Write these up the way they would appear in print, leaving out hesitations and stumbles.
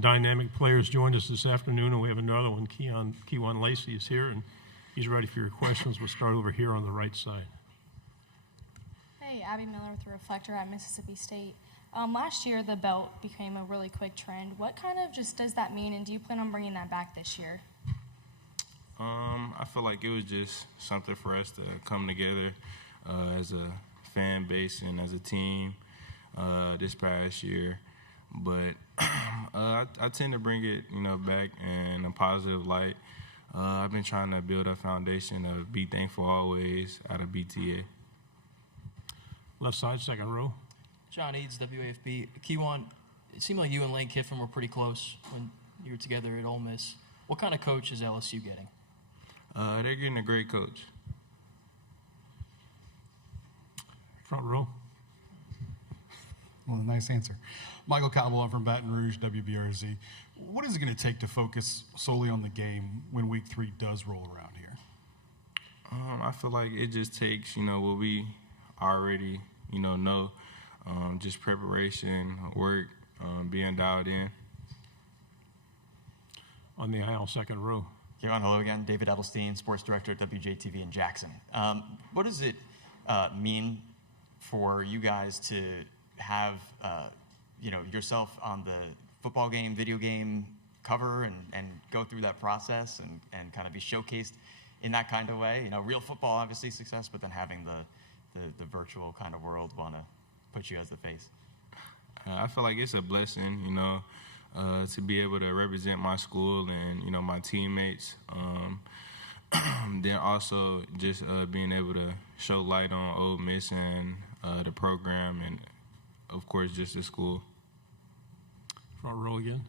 some dynamic players joined us this afternoon, and we have another one. Kewan Lacy is here, and he's ready for your questions. We'll start over here on the right side. Hey, Abby Miller with the Reflector at Mississippi State. Last year, the belt became a really quick trend. What kind of just does that mean, and do you plan on bringing that back this year? I feel like it was just something for us to come together as a fan base and as a team this past year. But I tend to bring it, back in a positive light. I've been trying to build a foundation of be thankful always out of BTA. Left side, second row. John Eads, WAFB. Kewan, it seemed like you and Lane Kiffin were pretty close when you were together at Ole Miss. What kind of coach is LSU getting? They're getting a great coach. Front row. Well, nice answer. Michael Cobble, I'm from Baton Rouge, WBRZ. What is it going to take to focus solely on the game when Week 3 does roll around here? I feel like it just takes, what we already, know, just preparation, work, being dialed in. On the aisle, second row. Kewan, hello again. David Edelstein, sports director at WJTV in Jackson. What does it mean for you guys to have, yourself on the football game, video game cover and go through that process and kind of be showcased in that kind of way? Real football, obviously, success, but then having the virtual kind of world want to put you as the face. I feel like it's a blessing, to be able to represent my school and, my teammates. Then also just being able to show light on Ole Miss and the program and, of course, just the school. Front row again.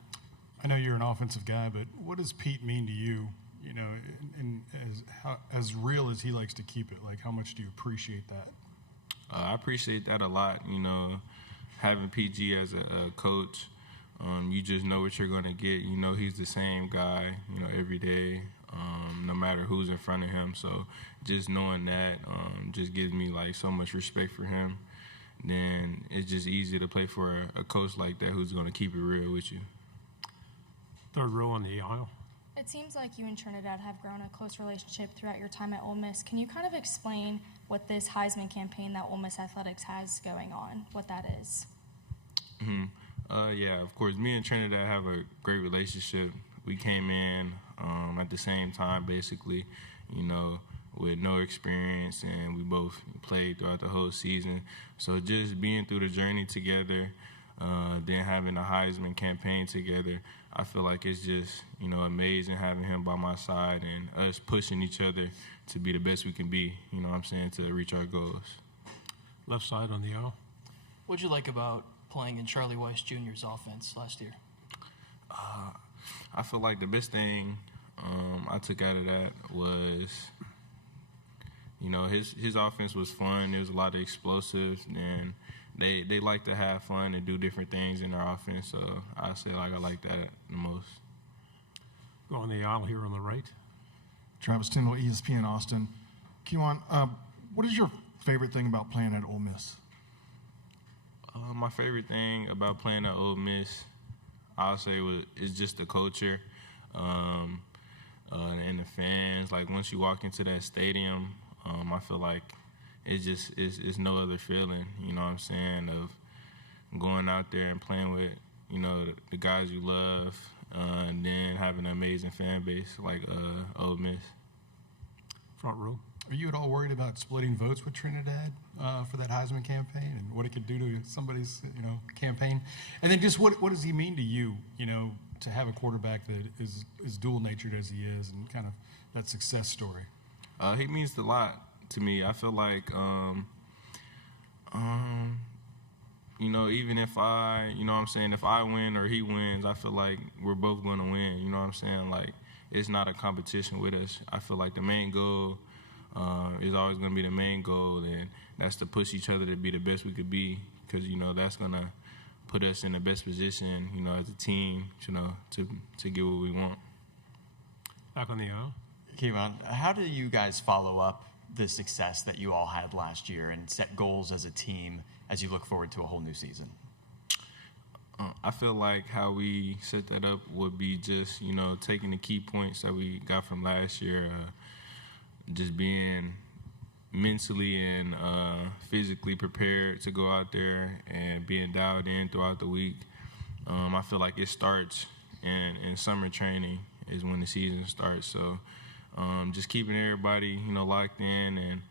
I know you're an offensive guy, but what does Pete mean to you, and as real as he likes to keep it? Like, how much do you appreciate that? I appreciate that a lot, having PG as a coach. You just know what you're going to get. He's the same guy, every day, no matter who's in front of him. So just knowing that just gives me, so much respect for him. Then it's just easy to play for a coach like that who's going to keep it real with you. Third row on the aisle. It seems like you and Trinidad have grown a close relationship throughout your time at Ole Miss. Can you kind of explain what this Heisman campaign that Ole Miss Athletics has going on, what that is? Yeah, of course, me and Trinidad have a great relationship. We came in at the same time, basically, with no experience, and we both played throughout the whole season. So just being through the journey together, then having a Heisman campaign together, I feel like it's just, amazing having him by my side and us pushing each other to be the best we can be, to reach our goals. Left side on the aisle. What'd you like about playing in Charlie Weiss Jr.'s offense last year? I feel like the best thing I took out of that was, his offense was fun. There was a lot of explosives, and they like to have fun and do different things in their offense. So I say I like that the most. Go on the aisle here on the right. Travis Tyndall, ESPN Austin. Kewan, what is your favorite thing about playing at Ole Miss? My favorite thing about playing at Ole Miss, I'll say, is just the culture and the fans. Like, once you walk into that stadium, I feel like it's no other feeling, of going out there and playing with, the guys you love, and then having an amazing fan base like Ole Miss. Front row. Are you at all worried about splitting votes with Trinidad for that Heisman campaign and what it could do to somebody's, campaign? And then just what does he mean to you, to have a quarterback that is dual-natured as he is and kind of that success story? He means a lot to me. I feel like, even if if I win or he wins, I feel like we're both going to win, Like, it's not a competition with us. I feel like the main goal is always going to be the main goal, and that's to push each other to be the best we could be, because, that's going to put us in the best position, as a team, to get what we want. Back on the aisle. Kewan, how do you guys follow up the success that you all had last year and set goals as a team as you look forward to a whole new season? I feel like how we set that up would be just, taking the key points that we got from last year, just being mentally and physically prepared to go out there and being dialed in throughout the week. I feel like it starts in summer training is when the season starts. So just keeping everybody, locked in and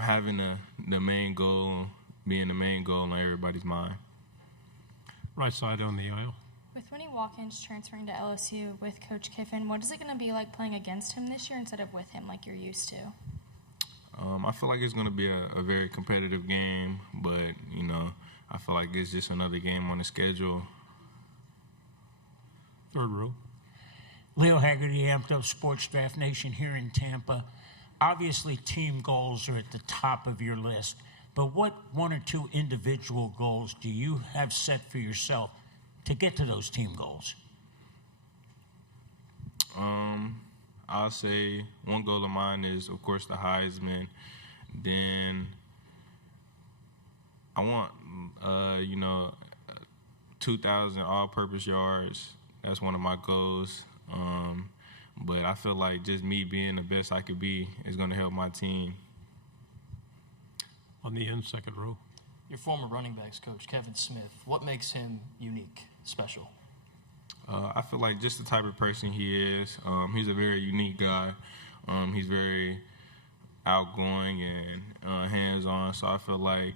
having the main goal being the main goal on everybody's mind. Right side on the aisle. With many walk-ins transferring to LSU with Coach Kiffin, what is it going to be like playing against him this year instead of with him like you're used to? I feel like it's going to be a very competitive game, but, I feel like it's just another game on the schedule. Third row. Leo Haggerty, Amped Up Sports Draft Nation here in Tampa. Obviously, team goals are at the top of your list, but what one or two individual goals do you have set for yourself to get to those team goals? I'll say one goal of mine is, of course, the Heisman. Then I want, 2,000 all-purpose yards. That's one of my goals. But I feel like just me being the best I could be is going to help my team. On the end, second row. Your former running backs coach, Kevin Smith, what makes him unique, special? I feel like just the type of person he is. He's a very unique guy. He's very outgoing and hands-on. So I feel like,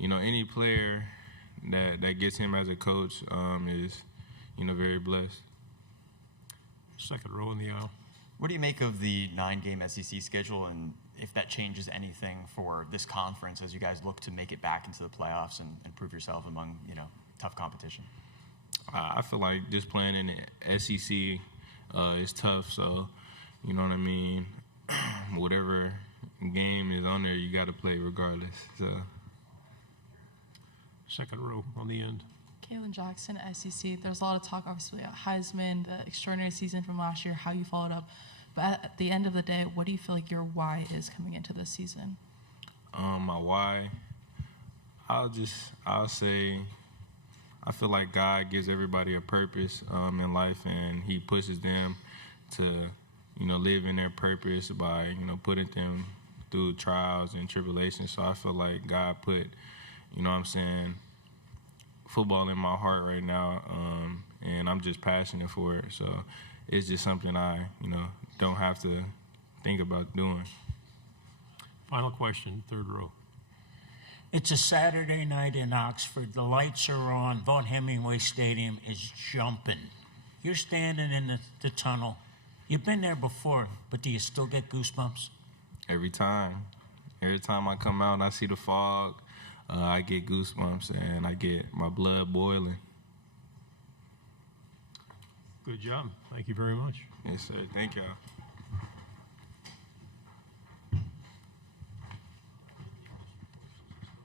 any player that gets him as a coach is, very blessed. Second row in the aisle. What do you make of the 9-game SEC schedule, and if that changes anything for this conference as you guys look to make it back into the playoffs and prove yourself among, tough competition? I feel like just playing in the SEC is tough, so, you know what I mean? Whatever game is on there, you got to play regardless. So. Second row on the end. Kaylin Jackson, SEC. There's a lot of talk, obviously, about Heisman, the extraordinary season from last year, how you followed up. But at the end of the day, what do you feel like your why is coming into this season? My why, I'll say, I feel like God gives everybody a purpose in life, and He pushes them to, live in their purpose by, putting them through trials and tribulations. So I feel like God put, football in my heart right now, and I'm just passionate for it. So it's just something I, don't have to think about doing. Final question, third row. It's a Saturday night in Oxford. The lights are on. Vaught Hemingway Stadium is jumping. You're standing in the tunnel. You've been there before, but do you still get goosebumps? Every time I come out and I see the fog, I get goosebumps and I get my blood boiling. Good job. Thank you very much. Yes, sir. Thank y'all.